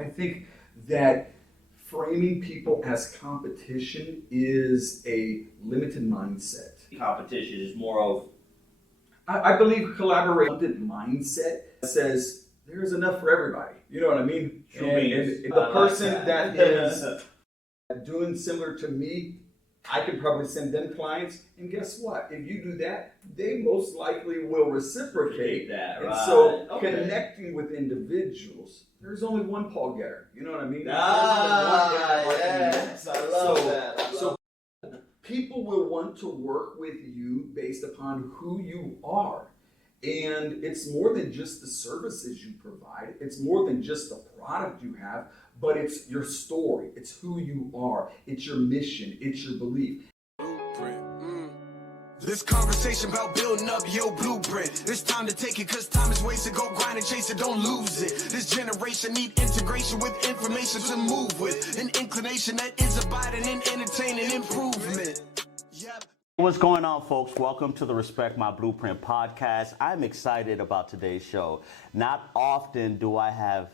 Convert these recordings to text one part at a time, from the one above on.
I think that framing people as competition is a limited mindset. Competition is more of, I believe collaborative mindset says there's enough for everybody. You know what I mean? And the person that is doing similar to me, I could probably send them clients, and guess what? If you do that, they most likely will reciprocate that. And right. so Okay. Connecting with individuals, there's only one Paul Getter. You know what I mean? Yes, I love that. So people will want to work with you based upon who you are. And it's more than just the services you provide. It's more than just the product you have, but it's your story. It's who you are. It's your mission. It's your belief. This conversation about building up your blueprint. It's time to take it because time is wasted. Go grind and chase it, don't lose it. This generation need integration with information to move with. An inclination that is abiding in entertaining improvement. Yep. What's going on, folks? Welcome to the Respect My Blueprint podcast. I'm excited about today's show. Not often do I have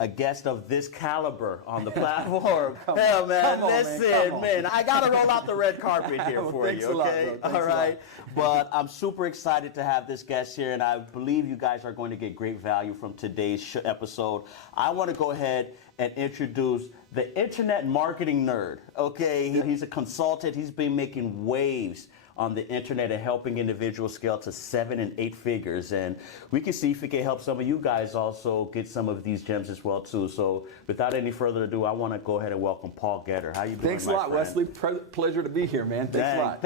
a guest of this caliber on the platform. Hell, man, listen, man, I gotta roll out the red carpet here for you, okay? All right, but I'm super excited to have this guest here, and I believe you guys are going to get great value from today's episode. I want to go ahead and introduce the internet marketing nerd, okay? He's a consultant. He's been making waves on the internet and helping individuals scale to 7 and 8 figures. And we can see if we can help some of you guys also get some of these gems as well too. So without any further ado, I want to go ahead and welcome Paul Getter. How you doing, Thanks a lot, friend? Wesley. Pleasure to be here, man. Thanks a lot.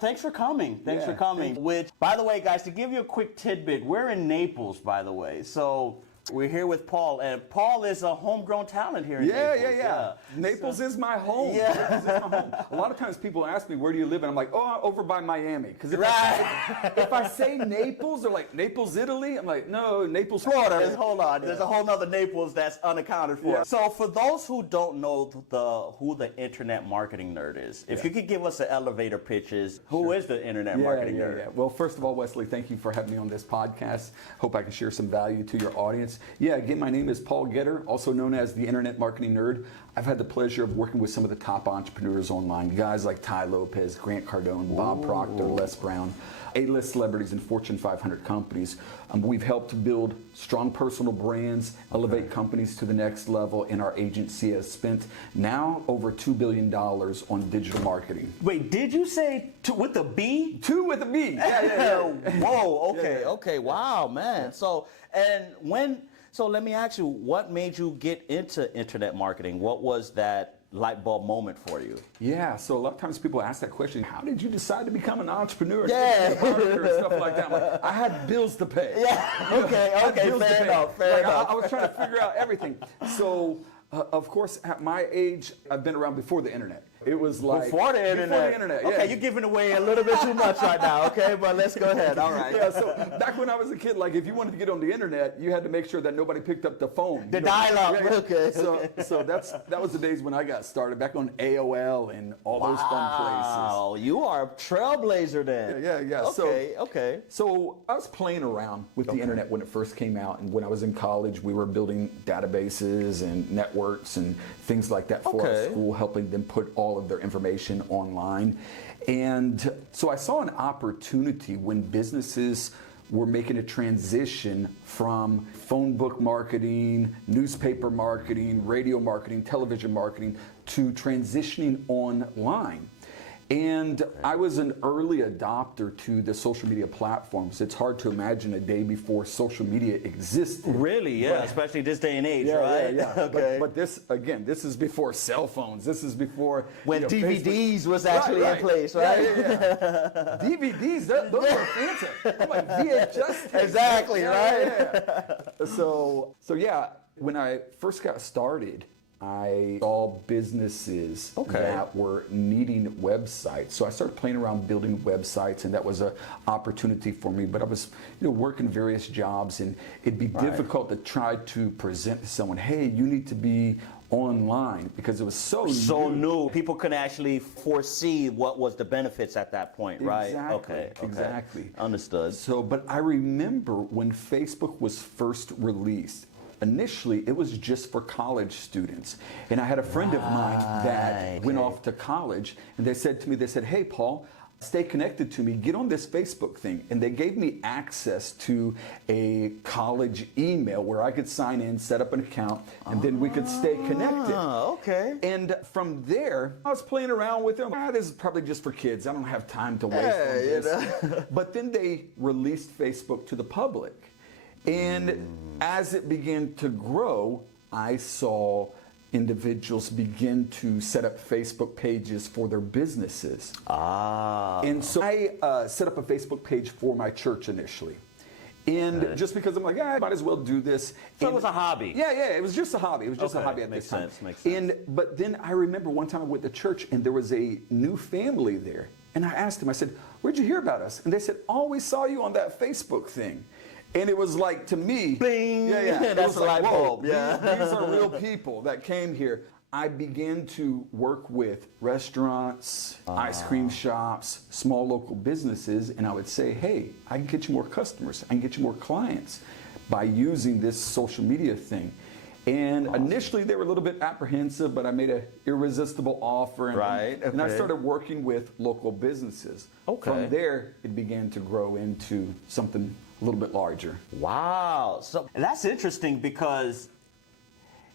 Thanks for coming. Thanks for coming. Which, by the way, guys, to give you a quick tidbit, we're in Naples, by the way. So we're here with Paul, and Paul is a homegrown talent here in Naples. Yeah. Naples is my home. Yeah. Naples is my home. A lot of times people ask me, where do you live? And I'm like, oh, over by Miami. Because if I say Naples, they're like, Naples, Italy? I'm like, no, Naples, Florida. Hold on. There's a whole nother Naples that's unaccounted for. Yeah. So for those who don't know who the internet marketing nerd is, if you could give us an elevator pitches, who is the internet marketing nerd? Well, first of all, Wesley, thank you for having me on this podcast. Hope I can share some value to your audience. Yeah, again, my name is Paul Getter, also known as the Internet Marketing Nerd. I've had the pleasure of working with some of the top entrepreneurs online, guys like Ty Lopez, Grant Cardone, Bob Proctor, Les Brown, A-list celebrities in Fortune 500 companies. We've helped build strong personal brands, elevate companies to the next level, and our agency has spent now over $2 billion on digital marketing. Wait, did you say two with a B? Two with a B. Yeah. Whoa, okay, wow, man. So let me ask you, what made you get into internet marketing? What was that light bulb moment for you? Yeah, so a lot of times people ask that question, how did you decide to become an entrepreneur? Yeah. And stuff like that. I'm like, I had bills to pay. Yeah, okay, fair enough. I was trying to figure out everything. So, of course, at my age, I've been around before the internet. It was like before the internet. Yeah. Okay, you're giving away a little bit too much right now, okay? But let's go ahead. All right. Yeah, so back when I was a kid, like if you wanted to get on the internet, you had to make sure that nobody picked up the phone. The dial-up. Yeah. Okay. So that was the days when I got started, back on AOL and all those fun places. Wow, you are a trailblazer then. Yeah. Okay. So I was playing around with the internet when it first came out, and when I was in college, we were building databases and networks and things like that for our school, helping them put all of their information online. And so I saw an opportunity when businesses were making a transition from phone book marketing, newspaper marketing, radio marketing, television marketing, to transitioning online. And I was an early adopter to the social media platforms. It's hard to imagine a day before social media existed. Really? Yeah, but, especially this day and age, right? Yeah. Okay. But this is before cell phones. This is before when DVDs Facebook was actually in place, right? Yeah. DVDs, those are fancy. I'm like VHS tapes. Exactly, right? Yeah. So yeah, when I first got started, I saw businesses that were needing websites. So I started playing around building websites, and that was an opportunity for me. But I was working various jobs, and it'd be difficult to try to present to someone, hey, you need to be online, because it was so new. People couldn't actually foresee what was the benefits at that point, right? Exactly. Exactly. Understood. So, but I remember when Facebook was first released, initially it was just for college students. And I had a friend of mine that went off to college, and they said to me, hey, Paul, stay connected to me, get on this Facebook thing. And they gave me access to a college email where I could sign in, set up an account, and then we could stay connected. Okay. And from there, I was playing around with them. This is probably just for kids. I don't have time to waste on this. But then they released Facebook to the public. And as it began to grow, I saw individuals begin to set up Facebook pages for their businesses. And so I set up a Facebook page for my church initially. And just because I'm like, I might as well do this. So it was a hobby. Yeah, it was just a hobby. It was just a hobby at this time. Makes sense. But then I remember one time I went to church and there was a new family there. And I asked them, I said, where'd you hear about us? And they said, always saw you on that Facebook thing. And it was like, to me, bing, that's a light bulb. These are real people that came here. I began to work with restaurants, ice cream shops, small local businesses, and I would say, hey, I can get you more customers, I can get you more clients by using this social media thing. And initially they were a little bit apprehensive, but I made an irresistible offer. And I started working with local businesses. From there, it began to grow into something a little bit larger. Wow. So that's interesting because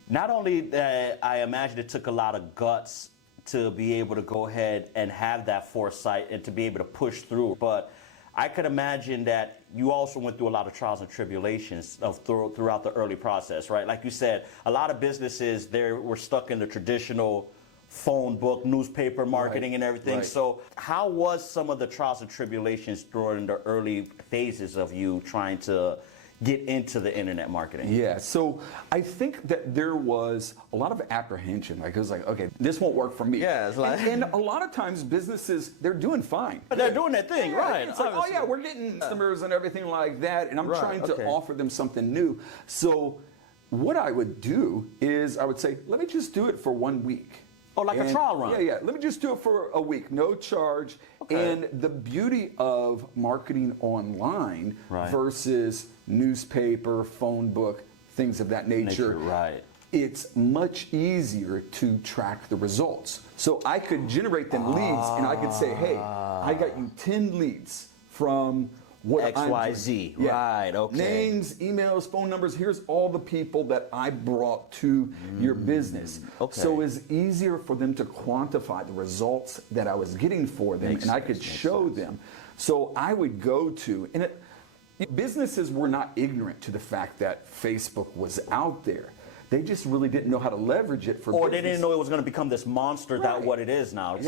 not only that, I imagine it took a lot of guts to be able to go ahead and have that foresight and to be able to push through, but I could imagine that you also went through a lot of trials and tribulations throughout the early process, right? Like you said, a lot of businesses, they were stuck in the traditional phone book, newspaper marketing and everything. So how was some of the trials and tribulations during the early phases of you trying to get into the internet marketing? Yeah, so I think that there was a lot of apprehension. Like, it was like, okay, this won't work for me. Yeah, it's like, and a lot of times businesses, they're doing fine. But they're doing their thing, right? It's like, oh yeah, we're getting customers and everything like that, and I'm trying to offer them something new. So what I would do is I would say, let me just do it for 1 week. Oh, like a trial run? Yeah. Let me just do it for a week, no charge. And the beauty of marketing online versus newspaper, phone book, things of that nature, it's much easier to track the results. So I could generate them leads, and I could say, hey, I got you 10 leads from what XYZ, Names, emails, phone numbers, here's all the people that I brought to your business. So it's easier for them to quantify the results that I was getting for them, and I could show them. So I would go to, and businesses were not ignorant to the fact that Facebook was out there. They just really didn't know how to leverage it for business. Or they didn't know it was going to become this monster that what it is now.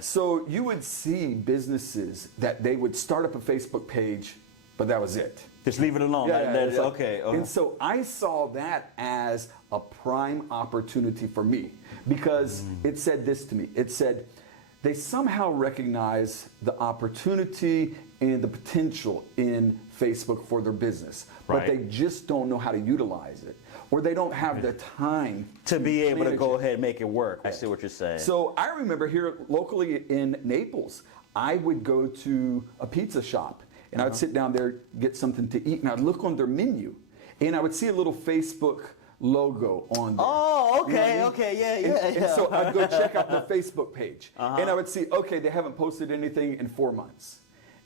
So you would see businesses that they would start up a Facebook page, but that was it. Just leave it alone. And so I saw that as a prime opportunity for me because it said this to me. It said, they somehow recognize the opportunity and the potential in Facebook for their business, but they just don't know how to utilize it. Or they don't have the time to be able to go ahead and make it work. I see what you're saying. So I remember here locally in Naples, I would go to a pizza shop and I would sit down there, get something to eat, and I'd look on their menu and I would see a little Facebook logo on there. Oh, okay, And so I'd go check out their Facebook page and I would see, okay, they haven't posted anything in 4 months.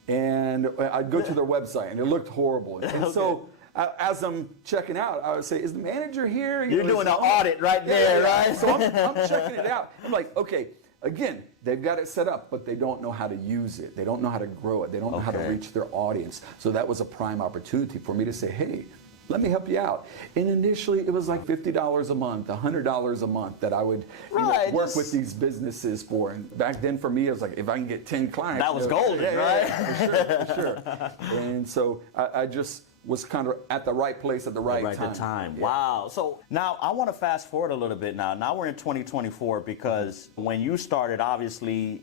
And I'd go to their website and it looked horrible. And so as I'm checking out, I would say, is the manager here? You're doing an audit right there, right? So I'm checking it out. I'm like, okay, again, they've got it set up, but they don't know how to use it. They don't know how to grow it. They don't know how to reach their audience. So that was a prime opportunity for me to say, hey, let me help you out. And initially, it was like $50 a month, $100 a month that I would work with these businesses for. And back then, for me, it was like, if I can get 10 clients. That was golden, right? For sure. And so I just was kind of at the right place at the right time. Yeah. Wow. So now I want to fast forward a little bit now. Now we're in 2024 because when you started, obviously,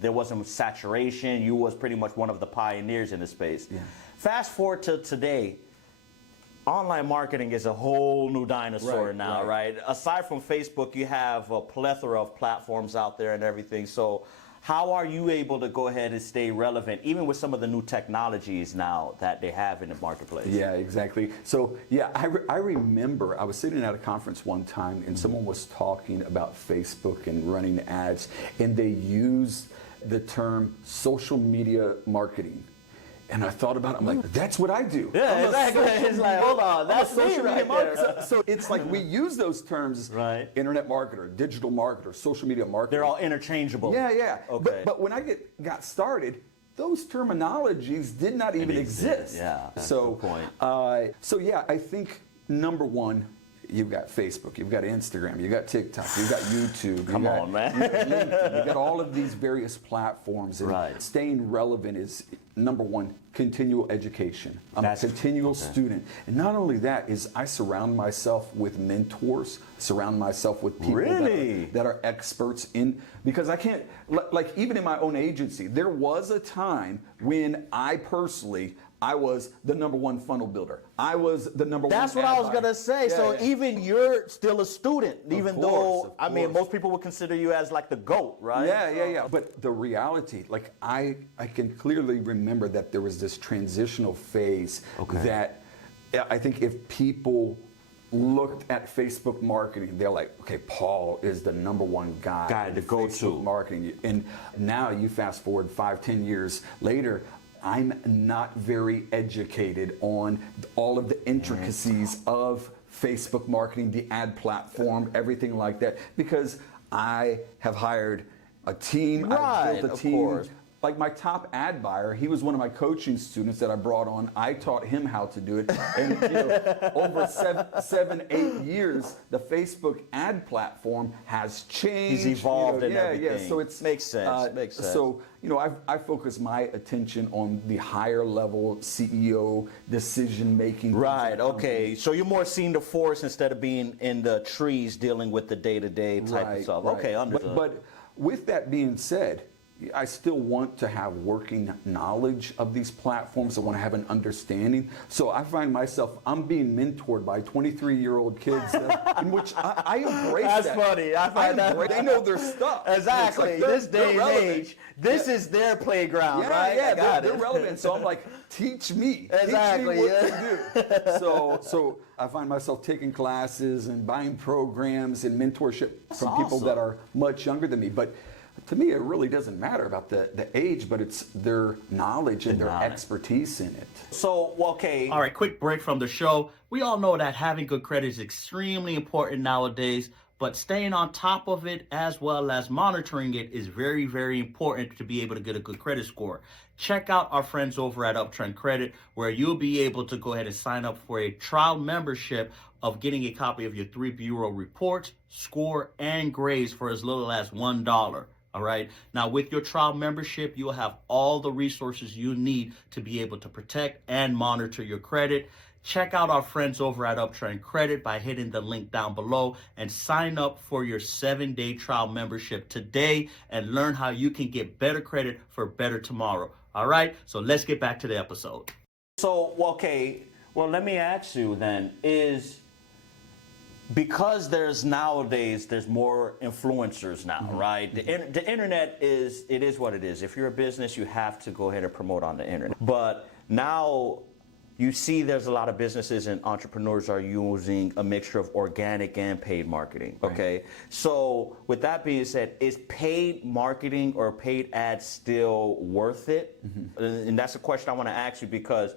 there wasn't saturation. You was pretty much one of the pioneers in the space. Yeah. Fast forward to today. Online marketing is a whole new dinosaur now, right? Aside from Facebook, you have a plethora of platforms out there and everything. So how are you able to go ahead and stay relevant, even with some of the new technologies now that they have in the marketplace? Yeah, exactly. So, yeah, I remember I was sitting at a conference one time and someone was talking about Facebook and running ads, and they used the term social media marketing. And I thought about it, I'm like, that's what I do. Yeah, exactly. It's like, hold on, that's social me media right marketer. there. So it's like we use those terms, Right. internet marketer, digital marketer, social media marketer. They're all interchangeable. Yeah, yeah. Okay. But when I got started, those terminologies did not even exist. Yeah, that's so, a good point. So yeah, I think number one, you've got Facebook, you've got Instagram, you've got TikTok, you've got YouTube. Come on, man. You've got LinkedIn, you've got all of these various platforms. And Right. staying relevant is, number one, continual education. I'm a continual student. And not only that, is I surround myself with mentors, surround myself with people that are experts in, because I can't, like even in my own agency, there was a time when I personally, I was the number one funnel builder. I was the number one. That's what I was going to say. Yeah, so yeah. even you're still a student, even though, I mean, course. most people would consider you as like the GOAT, right? Yeah. But the reality, like I can clearly remember that there was this transitional phase that I think if people looked at Facebook marketing, they're like, okay, Paul is the number one guy to go to marketing. And now you fast forward 5-10 years later, I'm not very educated on all of the intricacies of Facebook marketing, the ad platform, everything like that, because I have hired a team, I've built a team. Course. Like my top ad buyer, he was one of my coaching students that I brought on. I taught him how to do it. And over 7-8 years, the Facebook ad platform has changed. He's evolved and everything. Yeah, so it's makes sense. Makes sense. So I focus my attention on the higher level CEO decision making. Right. Okay. So you're more seeing the forest instead of being in the trees dealing with the day-to-day type of stuff. Right. Okay, understood. But with that being said, I still want to have working knowledge of these platforms. I want to have an understanding. So I find myself, I'm being mentored by 23-year-old kids in which I embrace that. That's funny. I find that. They know their stuff. Exactly. Like this day and relevant. age, this is their playground, right? Yeah, they're relevant. So I'm like, teach me. Exactly. Teach me what to do. So I find myself taking classes and buying programs and mentorship from people that are much younger than me. But to me, it really doesn't matter about the age, but it's their knowledge and their expertise in it. So, okay. All right, quick break from the show. We all know that having good credit is extremely important nowadays, but staying on top of it as well as monitoring it is very, very important to be able to get a good credit score. Check out our friends over at Uptrend Credit, where you'll be able to go ahead and sign up for a trial membership of getting a copy of your 3 bureau reports, score, and grades for as little as $1. All right. Now, with your trial membership, you will have all the resources you need to be able to protect and monitor your credit. Check out our friends over at Uptrend Credit by hitting the link down below and sign up for your 7-day trial membership today and learn how you can get better credit for better tomorrow. All right. So let's get back to the episode. So, okay. Well, let me ask you then, because there's more influencers now, right? The internet is what it is. If you're a business, you have to go ahead and promote on the internet. But now you see there's a lot of businesses and entrepreneurs are using a mixture of organic and paid marketing, okay? Right. So with that being said, is paid marketing or paid ads still worth it? Mm-hmm. And that's a question I want to ask you, because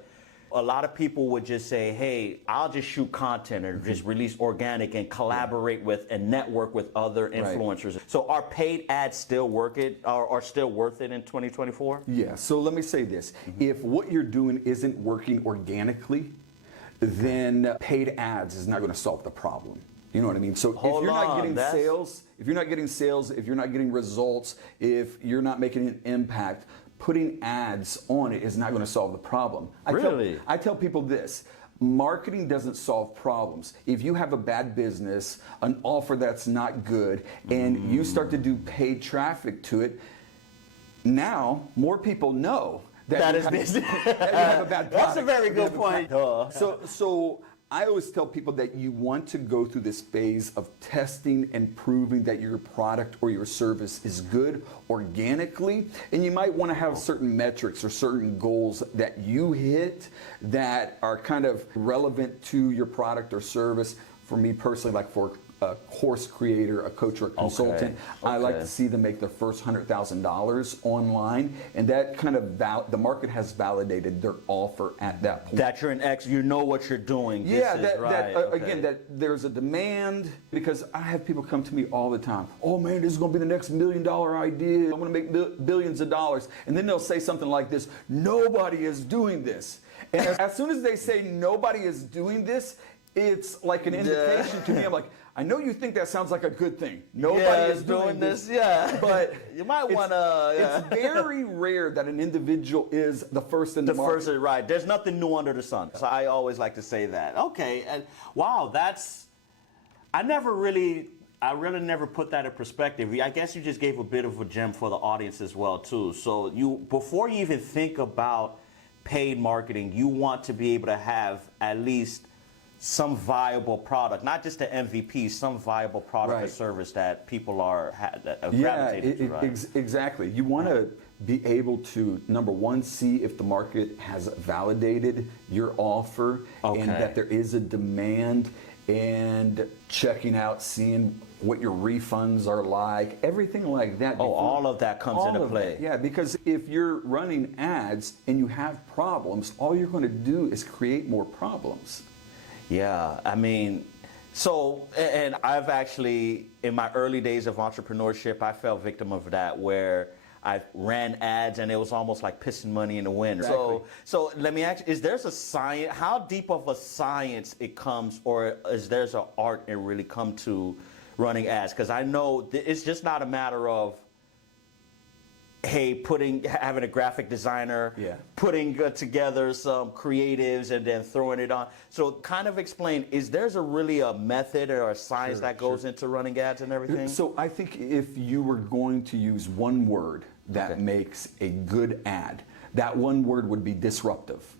a lot of people would just say, hey, I'll just shoot content or just release organic and collaborate with and network with other influencers. Right. So are paid ads still worth it in 2024? Yeah, so let me say this. If what you're doing isn't working organically, then paid ads is not going to solve the problem. You know what I mean? So if you're not getting sales, if you're not getting results, if you're not making an impact, putting ads on it is not going to solve the problem. I tell people this. Marketing doesn't solve problems. If you have a bad business, an offer that's not good, and you start to do paid traffic to it, now more people know that you have a bad product. That's a very good point. So I always tell people that you want to go through this phase of testing and proving that your product or your service is good organically. And you might want to have certain metrics or certain goals that you hit that are kind of relevant to your product or service. For me personally, like for a course creator, a coach, or a consultant, I like to see them make their first $100,000 online, and that kind of the market has validated their offer at that point. That you're an you know what you're doing. Yeah, again, that there's a demand, because I have people come to me all the time. Oh man, this is going to be the next $1 million idea. I'm going to make billions of dollars, and then they'll say something like this: nobody is doing this. And as soon as they say nobody is doing this, it's like an indication to me. I'm like, I know you think that sounds like a good thing. Nobody is doing this. But you might want to. It's very rare that an individual is the first in the market. First, right. There's nothing new under the sun. So I always like to say that. Okay. And wow, I really never put that in perspective. I guess you just gave a bit of a gem for the audience as well too. So before you even think about paid marketing, you want to be able to have at least some viable product, not just an MVP, some viable product or service that people are gravitating to. Right? Exactly. You want to be able to, number one, see if the market has validated your offer and that there is a demand, and checking out, seeing what your refunds are like, everything like that. All of that comes into play. Yeah, because if you're running ads and you have problems, all you're going to do is create more problems. Yeah, I mean, and I've actually, in my early days of entrepreneurship, I fell victim of that, where I ran ads and it was almost like pissing money in the wind. Exactly. So let me ask, is there a science, how deep of a science it comes, or is there an art it really come to running ads? Because I know it's just not a matter of, hey, having a graphic designer, putting together some creatives and then throwing it on. So kind of explain, is there really a method or a science that goes into running ads and everything? So I think if you were going to use one word that makes a good ad, that one word would be disruptive.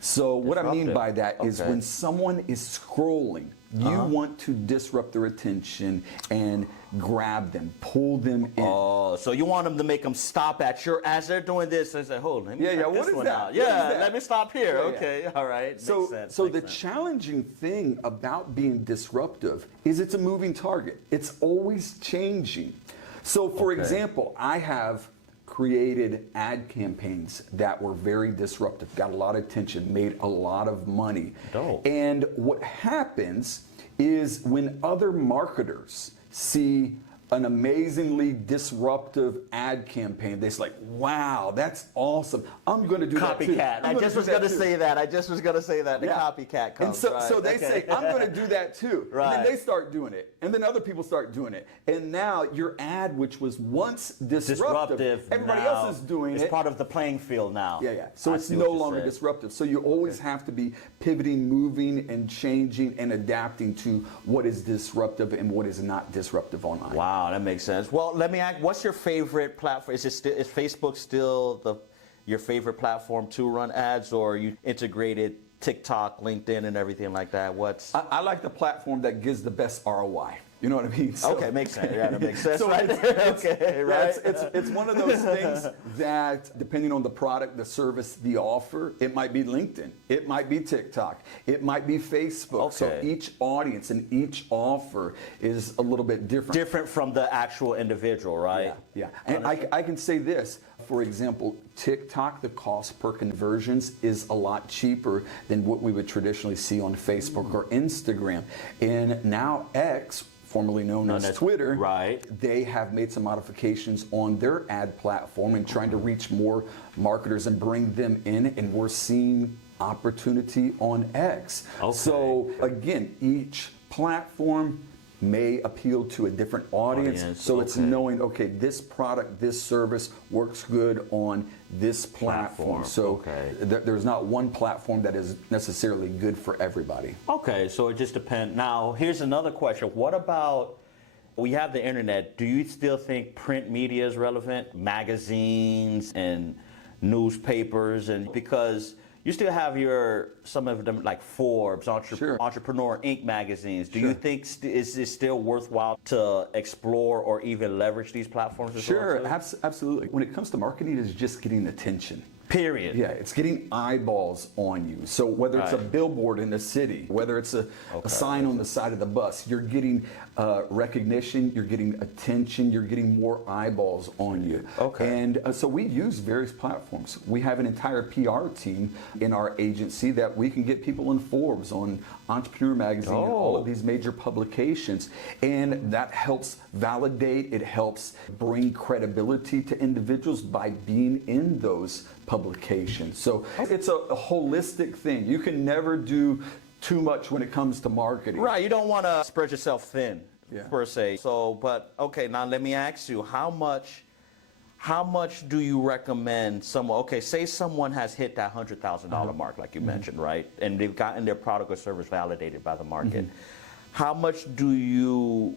So what I mean by that is when someone is scrolling, you want to disrupt their attention and grab them, pull them in. Oh, so you want them to make them stop as they're doing this and say, hold, let me check this one out. Let me stop here. All right. So the challenging thing about being disruptive is it's a moving target. It's always changing. So for example, I have created ad campaigns that were very disruptive, got a lot of attention, made a lot of money. Dope. And what happens is when other marketers see an amazingly disruptive ad campaign, they're like, wow, that's awesome. I'm going to do that too. Copycat. I just was going to say that. The copycat comes. And so they say, I'm going to do that too. Right. And then they start doing it. And then other people start doing it. And now your ad, which was once disruptive, everybody else is doing it. It's part of the playing field now. Yeah. So it's no longer disruptive. So you always have to be pivoting, moving, and changing and adapting to what is disruptive and what is not disruptive online. Wow, that makes sense. Well, let me ask, what's your favorite platform? Is Facebook still your favorite platform to run ads, or you integrated TikTok, LinkedIn, and everything like that? I like the platform that gives the best ROI. You know what I mean? Okay, makes sense. Yeah, that makes sense right there. It's one of those things that, depending on the product, the service, the offer, it might be LinkedIn, it might be TikTok, it might be Facebook. Okay. So each audience and each offer is a little bit different. Different from the actual individual, right? Yeah. And I can say this. For example, TikTok, the cost per conversions is a lot cheaper than what we would traditionally see on Facebook or Instagram. And now X, formerly known as Twitter, they have made some modifications on their ad platform and trying to reach more marketers and bring them in, and we're seeing opportunity on X. So again, each platform may appeal to a different audience. So it's knowing, okay, this product, this service works good on this platform. So there's not one platform that is necessarily good for everybody. Okay, so it just depends. Now, here's another question. What about, we have the internet. Do you still think print media is relevant? Magazines and newspapers, and because you still have some of them like Forbes, Entrepreneur Inc. magazines. Do you think is it still worthwhile to explore or even leverage these platforms as well? Absolutely. When it comes to marketing, it's just getting attention. Period. Yeah, it's getting eyeballs on you. So whether it's a billboard in the city, whether it's a sign on the side of the bus, you're getting recognition, you're getting attention, you're getting more eyeballs on you. Okay. And so we use various platforms. We have an entire PR team in our agency that we can get people in Forbes, on Entrepreneur Magazine, and all of these major publications. And that helps validate, it helps bring credibility to individuals by being in those publications. So it's a holistic thing. You can never do too much when it comes to marketing. Right, you don't want to spread yourself thin, per se. So, but okay, now let me ask you, how much do you recommend someone, say someone has hit that $100,000 mark, like you mentioned, right? And they've gotten their product or service validated by the market. How much do you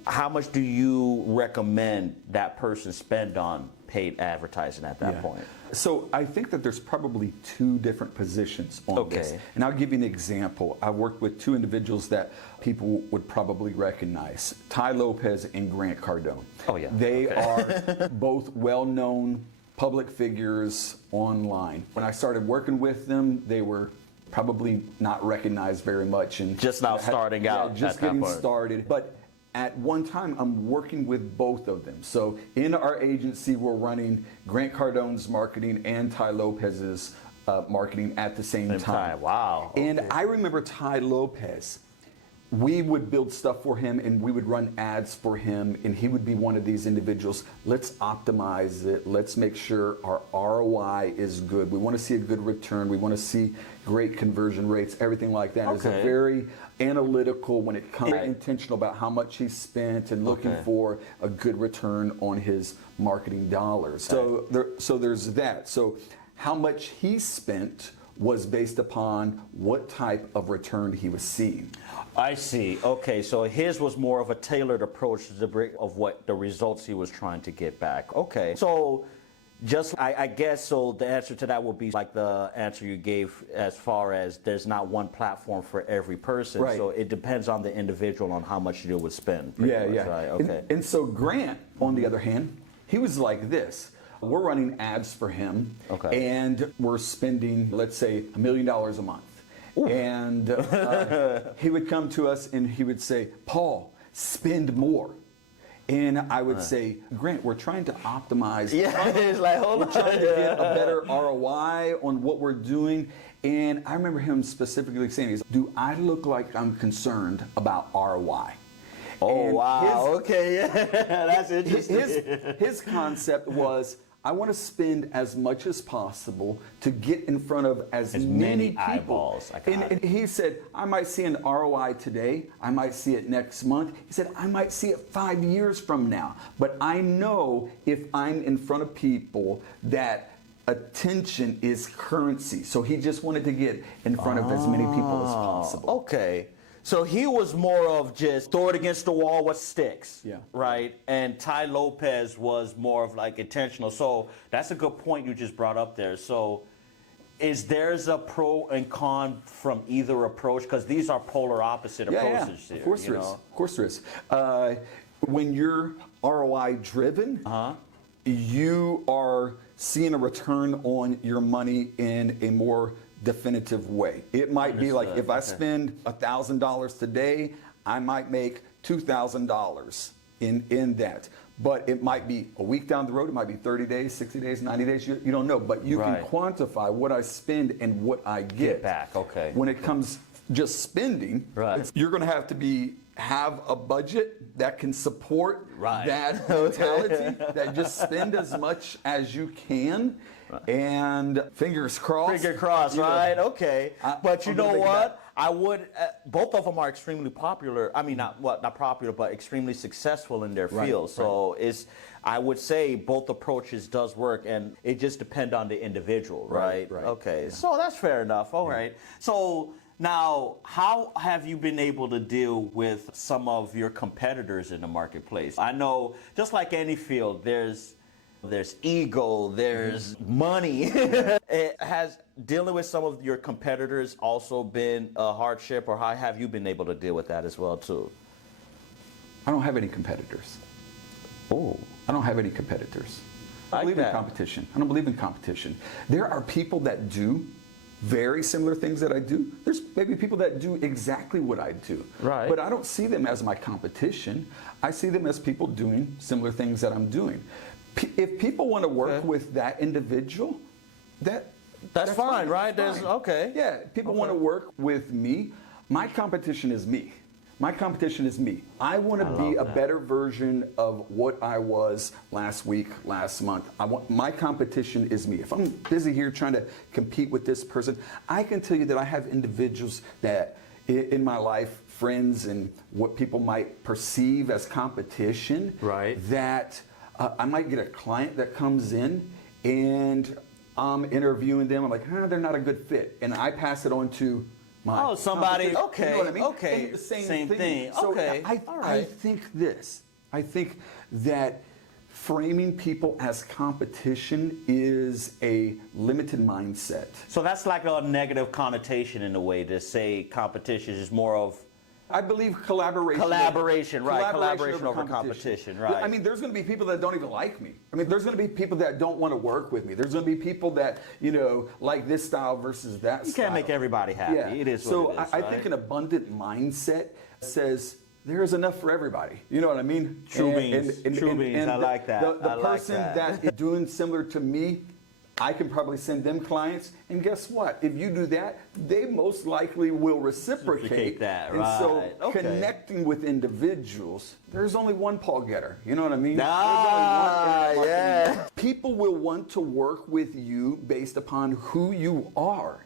recommend that person spend on paid advertising at that point? So I think that there's probably two different positions on this. And I'll give you an example. I worked with two individuals that people would probably recognize, Ty Lopez and Grant Cardone. Oh yeah. They are both well-known public figures online. When I started working with them, they were probably not recognized very much, and just now starting out. Just getting started. But at one time, I'm working with both of them. So in our agency, we're running Grant Cardone's marketing and Ty Lopez's marketing at the same time. Wow. And I remember Ty Lopez. We would build stuff for him, and we would run ads for him, and he would be one of these individuals. Let's optimize it. Let's make sure our ROI is good. We want to see a good return. We want to see great conversion rates, everything like that. It's a very analytical when it comes, intentional about how much he spent and looking for a good return on his marketing dollars. So there's that. So how much he spent was based upon what type of return he was seeing. I see. Okay, so his was more of a tailored approach to of what the results he was trying to get back. Okay, so just I guess so. The answer to that would be like the answer you gave, as far as there's not one platform for every person. Right. So it depends on the individual on how much you would spend. Much, right? Okay. And so Grant, on the other hand, he was like this. We're running ads for him, and we're spending, let's say, $1 million a month. Ooh. And he would come to us and he would say, "Paul, spend more." And I would say, "Grant, we're trying to optimize. It's like, hold on. We're trying to get a better ROI on what we're doing." And I remember him specifically saying, "Do I look like I'm concerned about ROI?" Oh, and wow. That's interesting. His concept was, I want to spend as much as possible to get in front of as many people. Eyeballs. And he said, I might see an ROI today. I might see it next month. He said, I might see it 5 years from now. But I know if I'm in front of people that attention is currency. So he just wanted to get in front of as many people as possible. Okay. So he was more of just throw it against the wall, what sticks, right? And Ty Lopez was more of like intentional. So that's a good point you just brought up there. So there's a pro and con from either approach? Because these are polar opposite approaches here. Of course there is. Of course there is. When you're ROI driven, you are seeing a return on your money in a more definitive way. It might be like, if I spend $1,000 today, I might make $2,000 in that. But it might be a week down the road, it might be 30 days, 60 days, 90 days, you don't know. But you can quantify what I spend and what I get back. When it comes just spending, you're going to have a budget that can support that mentality, that just spend as much as you can. And fingers crossed. Right? Okay. But you know what? I would. Both of them are extremely popular. I mean, not popular, but extremely successful in their field. So I would say both approaches does work, and it just depends on the individual, right? Okay. So that's fair enough. All right. So now, how have you been able to deal with some of your competitors in the marketplace? I know, just like any field, there's there's ego, there's money. Has dealing with some of your competitors also been a hardship, or how have you been able to deal with that as well too? I don't have any competitors. Oh, I don't have any competitors. I believe in competition. I don't believe in competition. There are people that do very similar things that I do. There's maybe people that do exactly what I do. Right. But I don't see them as my competition. I see them as people doing similar things that I'm doing. If people want to work with that individual, that's fine, right? That's There's fine. okay. Yeah, people want to work with me. My competition is me. My competition is me. I want to be a better version of what I was last week, last month. My competition is me. If I'm busy here trying to compete with this person, I can tell you that I have individuals that in my life, friends and what people might perceive as competition, right? That I might get a client that comes in and I'm interviewing them. I'm like, they're not a good fit. And I pass it on to somebody, okay, you know what I mean? okay, And the same thing. So okay, I think that framing people as competition is a limited mindset. So that's like a negative connotation in a way to say competition is more of. I believe collaboration. Collaboration over competition, right. I mean, there's going to be people that don't even like me. I mean, there's going to be people that don't want to work with me. There's going to be people that, like this style versus that style. You can't make everybody happy. Yeah. It is so what it is, I right? think an abundant mindset says there's enough for everybody. You know what I mean? True beans. I like that. The person that is doing similar to me, I can probably send them clients, and guess what? If you do that, they most likely will reciprocate that, and right? so connecting with individuals, there's only one Paul Getter. You know what I mean? There's only one. Yeah. People will want to work with you based upon who you are.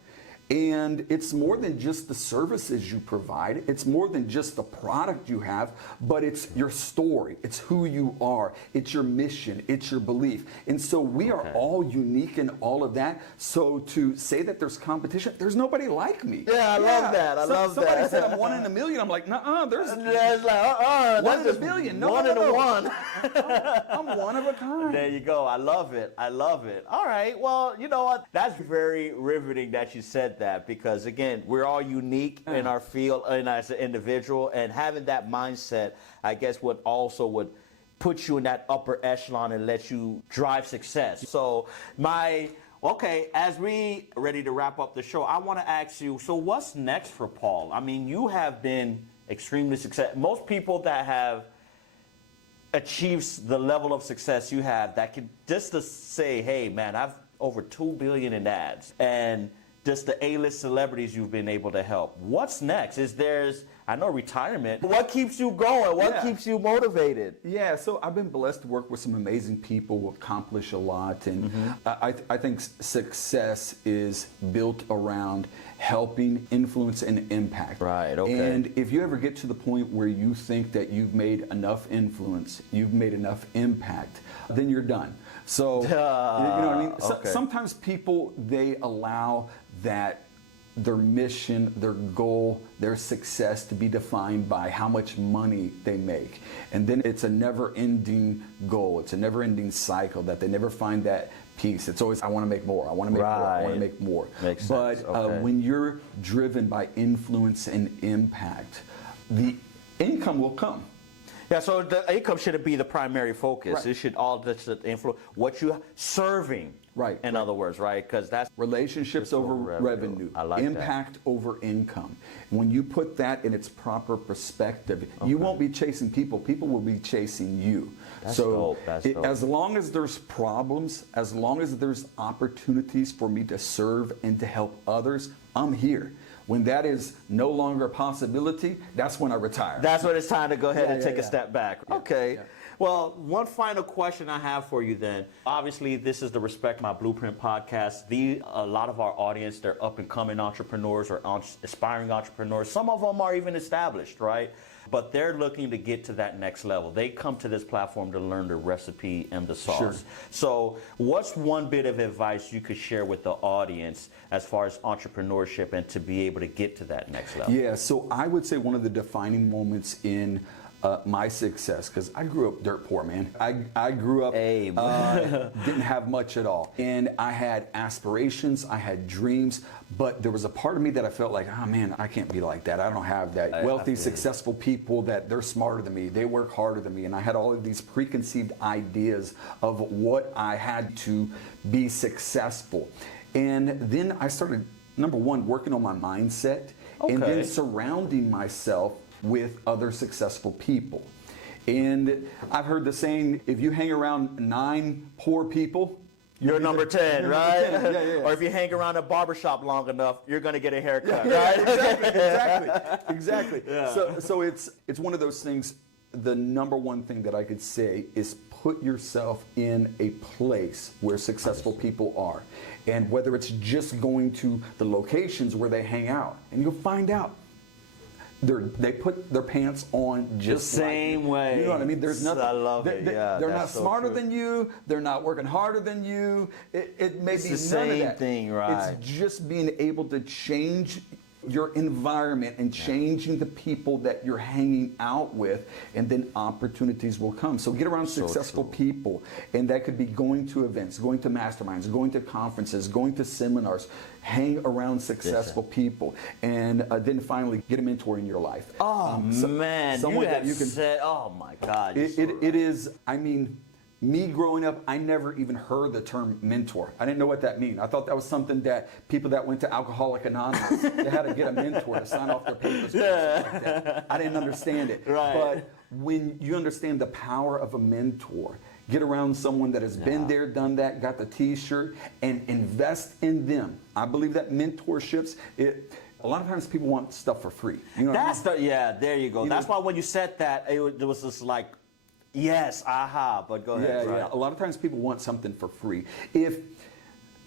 And it's more than just the services you provide. It's more than just the product you have, but it's your story. It's who you are. It's your mission. It's your belief. And so we are all unique in all of that. So to say that there's competition, there's nobody like me. Yeah, I love that. I love that. Somebody said I'm 1 in a million. I'm like, nuh-uh, there's like, 1 in a billion. No, 1 in a 1. I'm one of a kind. There you go. I love it. I love it. All right. Well, you know what? That's very riveting that you said that, because again, we're all unique in our field and as an individual, and having that mindset, I guess, would put you in that upper echelon and let you drive success. So as we ready to wrap up the show, I want to ask you, so what's next for Paul? I mean, you have been extremely successful. Most people that have achieved the level of success you have, that could just to say, hey man, I've over 2 billion in ads, and just the A-list celebrities you've been able to help. What's next? I know retirement. What keeps you going? What keeps you motivated? Yeah, so I've been blessed to work with some amazing people who accomplish a lot. And I think success is built around helping, influence, and impact. Right, okay. And if you ever get to the point where you think that you've made enough influence, you've made enough impact, then you're done. So, you know what I mean? Okay. Sometimes people, they allow that their mission, their goal, their success to be defined by how much money they make. And then it's a never-ending goal. It's a never-ending cycle that they never find that peace. It's always, I want to make more. I want to make more. I want to make more. Makes but sense. Okay. When you're driven by influence and impact, the income will come. Yeah, so the income shouldn't be the primary focus. Right. It should all just influence what you're serving. Right. In other words, right? Because that's relationships over revenue. I like impact that. Over income. When you put that in its proper perspective, you won't be chasing people. People will be chasing you. That's so dope. That's dope. As long as there's problems, as long as there's opportunities for me to serve and to help others, I'm here. When that is no longer a possibility, that's when I retire. That's when it's time to go ahead and take a step back. Yeah, okay. yeah. Well, one final question I have for you then. Obviously, this is the Respect My Blueprint podcast. A lot of our audience, they're up-and-coming entrepreneurs or aspiring entrepreneurs. Some of them are even established, right? But they're looking to get to that next level. They come to this platform to learn the recipe and the sauce. Sure. So what's one bit of advice you could share with the audience as far as entrepreneurship and to be able to get to that next level? Yeah, so I would say one of the defining moments in my success, because I grew up dirt poor, man. I grew up, didn't have much at all. And I had aspirations, I had dreams, but there was a part of me that I felt like, oh man, I can't be like that. I don't have that. Wealthy, successful people that they're smarter than me, they work harder than me. And I had all of these preconceived ideas of what I had to be successful. And then I started, number one, working on my mindset, and then surrounding myself with other successful people. And I've heard the saying, if you hang around 9 poor people, you're number 10, you're right? number 10. Yeah. Or if you hang around a barbershop long enough, you're going to get a haircut, right? Exactly. Yeah. So it's one of those things. The number one thing that I could say is put yourself in a place where successful people are. And whether it's just going to the locations where they hang out, and you'll find out they put their pants on just the same way. You know what I mean? There's nothing. I love it. They're not smarter than you. They're not working harder than you. It may be none of that. Thing, right? It's just being able to change your environment and changing the people that you're hanging out with, and then opportunities will come. So get around successful people, and that could be going to events, going to masterminds, going to conferences, going to seminars. Hang around successful people, and then finally get a mentor in your life. Oh man, someone you have that you can said, oh my God. It is. I mean, me growing up, I never even heard the term mentor. I didn't know what that meant. I thought that was something that people that went to Alcoholic Anonymous, they had to get a mentor to sign off their papers. Like that. I didn't understand it. Right. But when you understand the power of a mentor, get around someone that has been there, done that, got the T-shirt, and invest in them. I believe that mentorships, a lot of times people want stuff for free. You know there you go. That's why when you said that, it was just like, yes, aha, but go ahead. Yeah. A lot of times people want something for free.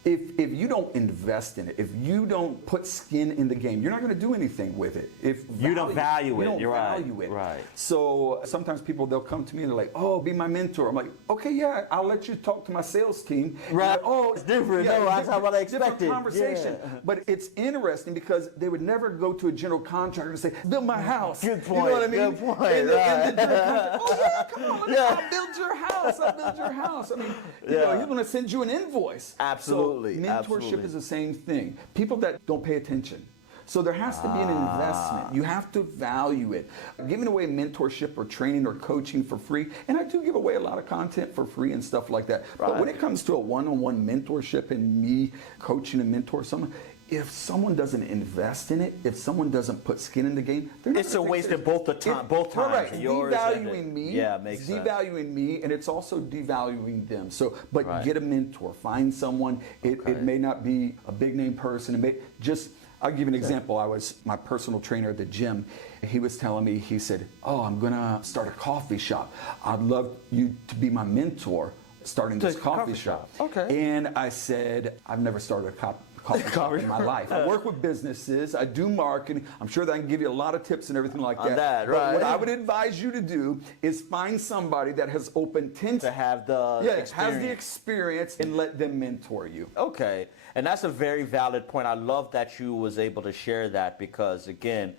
If you don't invest in it, if you don't put skin in the game, you're not going to do anything with it. If you don't value it, you're value it. Right. So sometimes people, they'll come to me and they're like, "Oh, be my mentor." I'm like, "Okay, yeah, I'll let you talk to my sales team." Right. Like, oh, it's different. No, that's not what I expected. Different conversation. Yeah. But it's interesting because they would never go to a general contractor and say, "Build my house." Good point. You know what I mean? Good point. And the general contractor, "Oh yeah, come on, I'll build your house. I'll build your house." I mean, you know, he's going to send you an invoice. Absolutely. So mentorship is the same thing. People that don't pay attention. So there has to be an investment. You have to value it. Giving away mentorship or training or coaching for free, and I do give away a lot of content for free and stuff like that. Right. But when it comes to a one-on-one mentorship and me coaching and mentor someone, if someone doesn't invest in it, if someone doesn't put skin in the game, it's a waste of both times. Correct. Devaluing me. Yeah, makes sense. Devaluing me, and it's also devaluing them. So, but get a mentor. Find someone. It may not be a big name person. It may just. I'll give you an example. I was my personal trainer at the gym. He was telling me. He said, "Oh, I'm gonna start a coffee shop. I'd love you to be my mentor, starting this coffee shop." Okay. And I said, "I've never started a coffee shop in my life. I work with businesses. I do marketing. I'm sure that I can give you a lot of tips and everything like that. But what I would advise you to do is find somebody that has opened 10 to have the experience. Has the experience, and let them mentor you." Okay. And that's a very valid point. I love that you was able to share that because, again,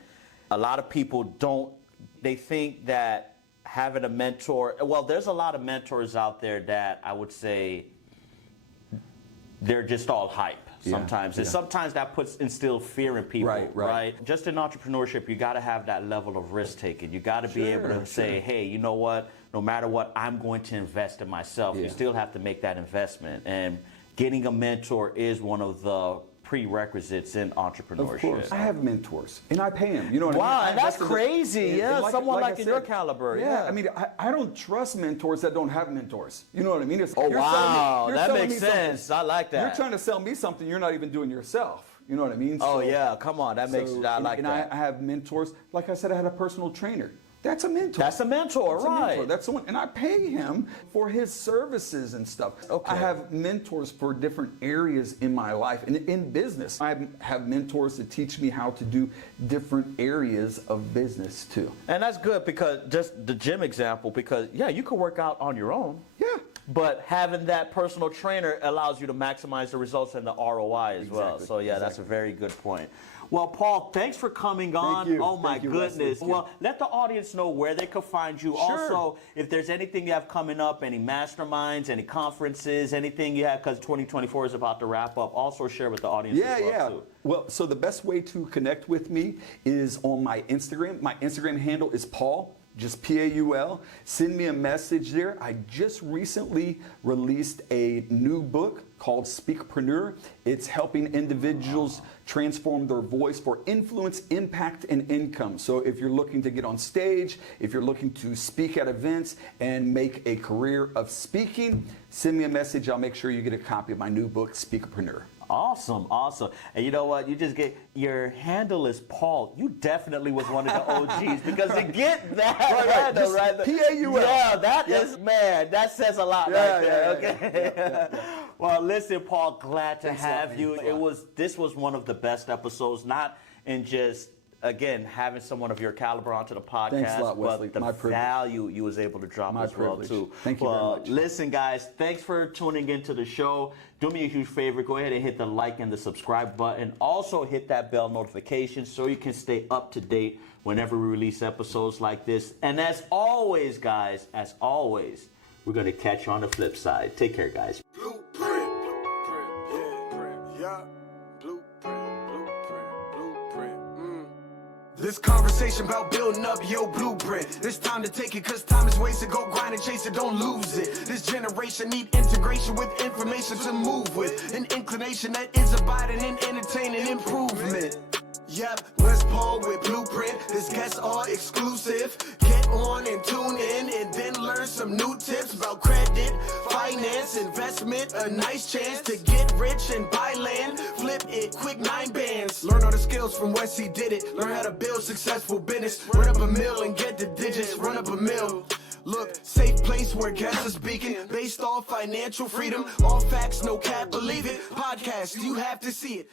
a lot of people they think that having a mentor, well, there's a lot of mentors out there that I would say they're just all hype. Sometimes. And sometimes that instills fear in people, right? Just in entrepreneurship, you got to have that level of risk taking. You got to be able to say, hey, you know what? No matter what, I'm going to invest in myself. You still have to make that investment. And getting a mentor is one of the prerequisites in entrepreneurship. Of course. I have mentors, and I pay them. You know what I mean? Wow, that's crazy. Someone like in your caliber. Yeah, I mean, I don't trust mentors that don't have mentors. You know what I mean? That makes sense. I like that. You're trying to sell me something you're not even doing yourself. You know what I mean? Come on. That makes I like that. And I have mentors. Like I said, I had a personal trainer. That's a mentor. That's a mentor, right? That's someone, and I pay him for his services and stuff. Okay. I have mentors for different areas in my life, and in business, I have mentors that teach me how to do different areas of business too. And that's good because just the gym example, because you can work out on your own. Yeah. But having that personal trainer allows you to maximize the results and the ROI as well. So that's a very good point. Well, Paul, thanks for coming on. you. Oh, my Thank you, goodness. Wesley. Well, let the audience know where they could find you. Sure. Also, if there's anything you have coming up, any masterminds, any conferences, anything you have, because 2024 is about to wrap up, also share with the audience as well, too. Well, so the best way to connect with me is on my Instagram. My Instagram handle is Paul, just Paul. Send me a message there. I just recently released a new book called Speakpreneur. It's helping individuals transform their voice for influence, impact, and income. So if you're looking to get on stage, if you're looking to speak at events and make a career of speaking, send me a message. I'll make sure you get a copy of my new book, Speakpreneur. Awesome, awesome. And you know what? You just get, your handle is Paul. You definitely was one of the OGs because to get that handle, right? P-A-U-L. Yeah, that is, man, that says a lot right there, okay? Well, listen, Paul, glad to have you. This was one of the best episodes, not in just, again, having someone of your caliber onto the podcast, Thanks a lot, Wesley. but the My privilege. value you was able to drop My as well, privilege. too. Thank you very much. Listen, guys, thanks for tuning into the show. Do me a huge favor. Go ahead and hit the like and the subscribe button. Also, hit that bell notification so you can stay up to date whenever we release episodes like this. And as always, guys, as always, we're going to catch you on the flip side. Take care, guys. Blueprint, yeah. Blueprint. This conversation about building up your blueprint. It's time to take it cause time is wasted. Go grind and chase it, don't lose it. This generation need integration with information to move with. An inclination that is abiding in entertaining improvement. Yep, West Paul with Blueprint. His guests are exclusive. Get on and tune in and then learn some new tips about credit, finance, investment. A nice chance to get rich and buy land. Flip it, quick 9 bands. Learn all the skills from Wes, he did it. Learn how to build successful business. Run up a mill and get the digits. Run up a mill. Look, safe place where guests are speaking. Based off financial freedom. All facts, no cap, believe it. Podcast, you have to see it.